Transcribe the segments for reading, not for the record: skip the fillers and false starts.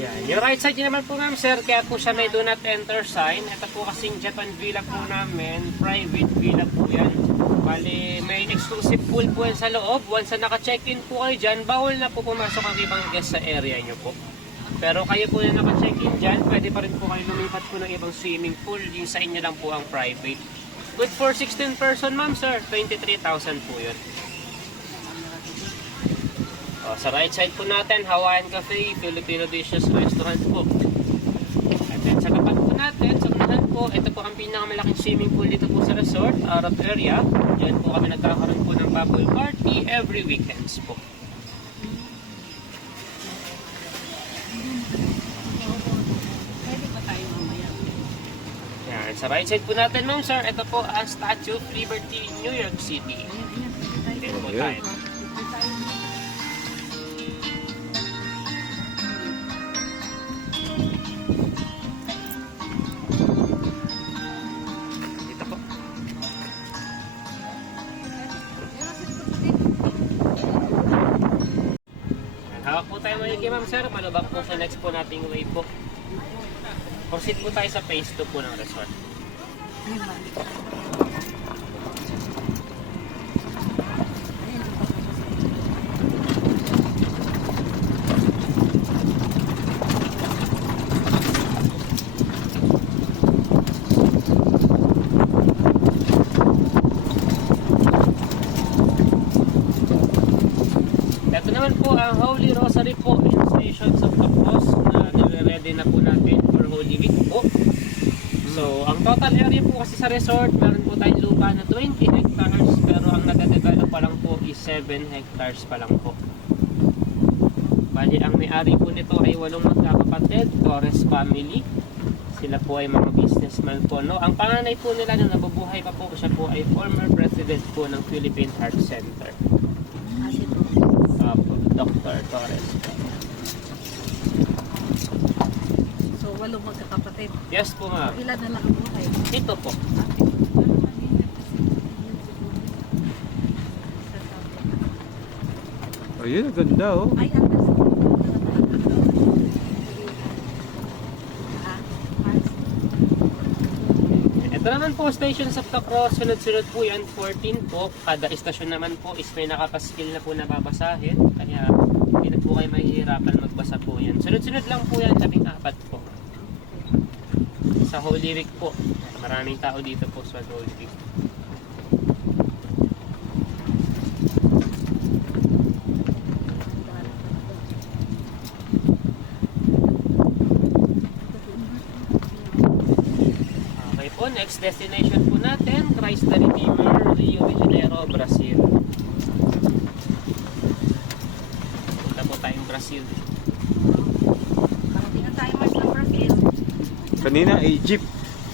Yan. Yung right side naman po ma'am sir, kaya po siya may do not enter sign. Ito po kasing Japan Villa po namin, private villa po yan. Bali, may exclusive pool po yan sa loob. Once na naka-check-in po kayo dyan, bawal na po pumasok ang ibang guest sa area nyo po. Pero kayo po na naka-check-in dyan, pwede pa rin po kayo lumipat po ng ibang swimming pool. Yung sa inyo lang po ang private. Good for 16 person ma'am sir, 23,000 po yun. Sa right side po natin, Hawaiian Cafe, Filipino Dishes Restaurant po. At then sa tapat po natin, sa unahan po, ito po ang pinakamalaking swimming pool dito po sa resort, Arab area. Diyan po kami nagkakaroon po ng bubble party every weekends po. Pwede ba tayo mamaya? Yan, sa right side po natin ma'am sir, ito po ang Statue of Liberty, New York City. Dito po tayo. Dito po. Hawak po tayo maigi ma'am sir, malubak po sa next po nating way po. Proceed po tayo sa phase 2 po ng resort. Ito naman po ang Holy Rosary po in Stations of the Cross na nire-ready na po natin for Holy Week po. So, ang total area po kasi sa resort, meron po tayong lupa na 20 hectares pero ang nade-develop pa lang po is 7 hectares pa lang po. Bali, ang may-ari po nito ay 8 magkakapatid, Torres family. Sila po ay mga businessman po, no? Ang panganay po nila na nabubuhay pa po, siya po ay former president po ng Philippine Heart Center. Dr. Torres. So, 8 magkakapatid. Yes po ma'am. Ilan na lang ang buhay? Ito po. Ayun, ganda oh. Ay, ang nasa Ito naman po, Stations of the Cross. Sunod-sunod po yan, 14 po. Kada istasyon naman po is may nakapaskil na po na babasahin. Kaya hindi na po kayo mahihirapan magbasa po yan. Sunod-sunod lang po yan, 14 po. Sa Holy Week po. Maraming tao dito po sa Holy Week. Next destination po natin, Christ the Redeemer, Rio de Janeiro, Brazil. Punta po tayong Brazil. Parating na tayo mas ng Brazil. Kanina, Egypt.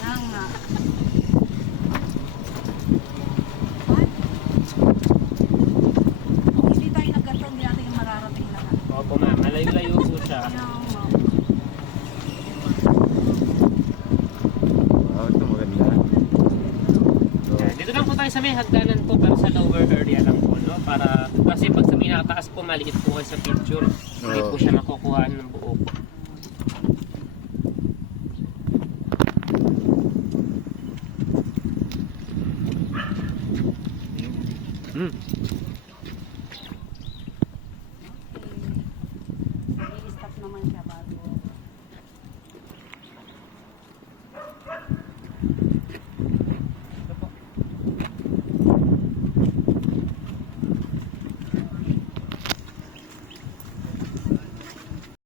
Yan nga. What? Kung hindi tayo nagganto, hindi natin yung mararating lahat. Opo ma'am, malayo-layo po siya. Yan nga. Wow, ito maganda. Dito lang po tayo sa may hagdanan po pero sa lower area lang po, no? Para kasi pag sa pinakataas po maliit po kayo sa picture. Hindi po siya makukuhaan ng buo po. I-stop naman siya bago.